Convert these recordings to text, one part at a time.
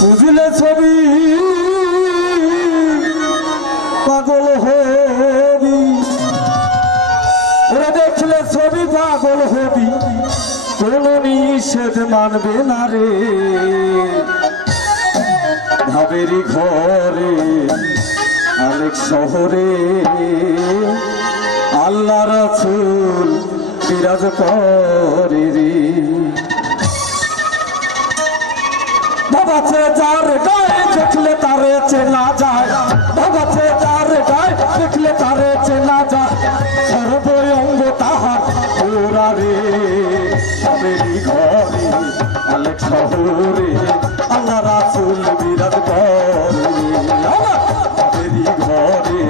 বুঝলে ছবি পাগল হবি, ওরা দেখলে ছবি পাগল হবি, কোনো নিষেধ মানবে না রে। ভাবেরি ঘরে আরেক শহরে আল্লাহ রাসূল বিরাজ করে রে। বাবাছে যার গায়ে দেখলে তারে চেনা যায়, বাবাছে যার গায়ে দেখলে তারে চেনা যায়, সর্ব অঙ্গ তাহার ওরা রে। ভাবেরি ঘরে আরেক শহরে আল্লাহ রাসূল বিরাজ করে, ভাবেরি ঘরে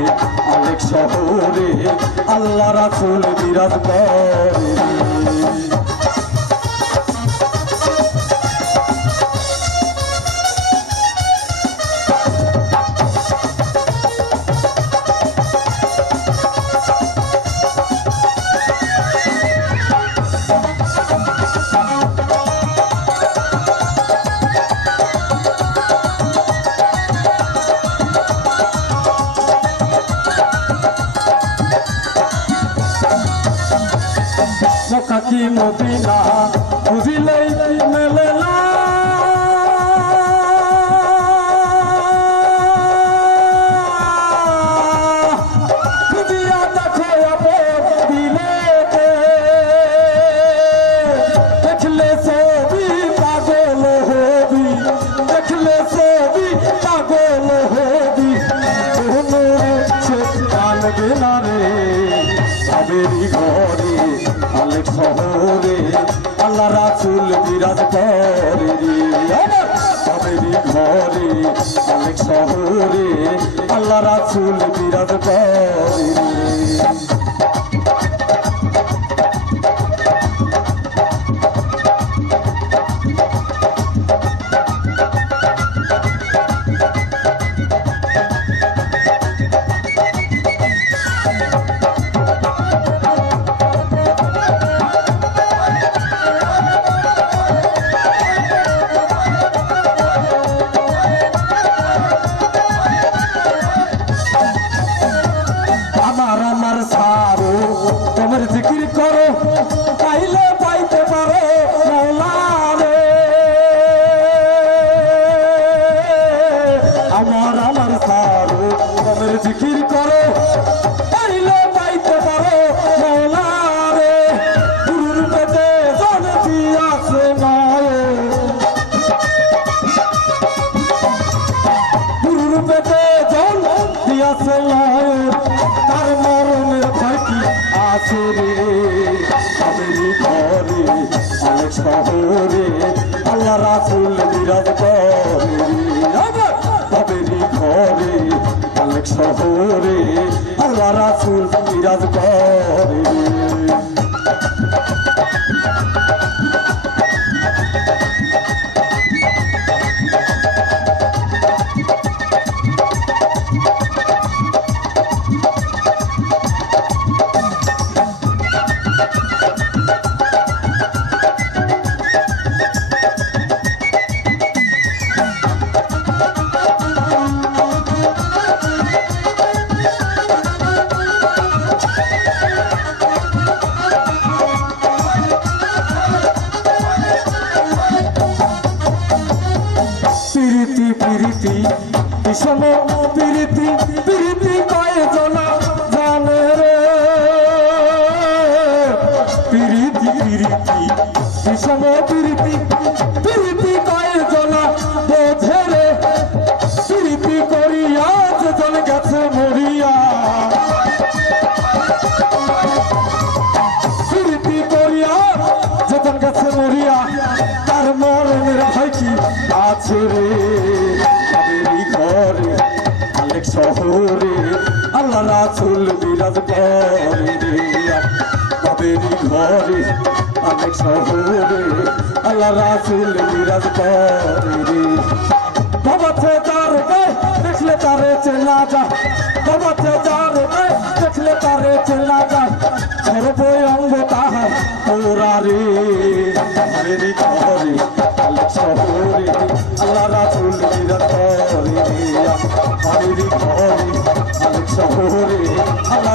আরেক শহরে আল্লাহ রাসূল বিরাজ করে। কি মদিনা বুঝিলেই মেলে না, বুঝিয়া দেখো আপন দিলেতে, দেখলে ছবি পাগল হবি, দেখলে ছবি পাগল হবি, কোনো সে মানবে না রে। ভাবেরি ঘরে আরেক শহরে আল্লাহ রাসূল বিরাজ করে রে। ভাবেরি ঘরে আরেক শহরে আল্লাহ রাসূল বিরাজ করে রে। আমার সারো তোমার জিকির করো, পাইলে পাইতে পারো মওলা রে। আমার সারো তোমার জিকির করো, পাইলে পাইতে পারো মওলা রে। গুরুর পেটে জন দিয়াছে নয়, গুরুর পেটে জন দিয়াছে নয়, তার মরণের ভয় কি আছে রে। ভাবেরি ঘরে আরেক শহরে আল্লাহ রাসূল বিরাজ করে, ভাবেরি ঘরে আরেক শহরে আল্লাহ রাসূল বিরাজ করে। প্রীতি প্রীতি বিষম প্রীতি, প্রীতি কয়জনা জানে রে। প্রীতি প্রীতি বিষম প্রীতি, প্রীতি কয়জনা বোঝে রে। প্রীতি করিয়া যেজন গেছে মরিয়া, প্রীতি করিয়া যেজন গেছে মরিয়া, তার মরণের ভয় কি আছে রে। ভাবেরি ঘরে আরেক শহরে আল্লাহ রাসূল বিরাজ করে রে। ভাবেরি ঘরে আরেক শহরে আল্লাহ রাসূল বিরাজ করে রে। বাবাছে যার গায়ে দেখলে তারে চেনা যায়, বাবাছে যার গায়ে দেখলে তারে চেনা যায়, সর্ব অঙ্গ তাহার ওরা রে। ঘরে ঘরে আলেক শহরে আল্লাহ রাসূল বিরাজ করে ঘরে ঘরে আলেক শহরে আল্লাহ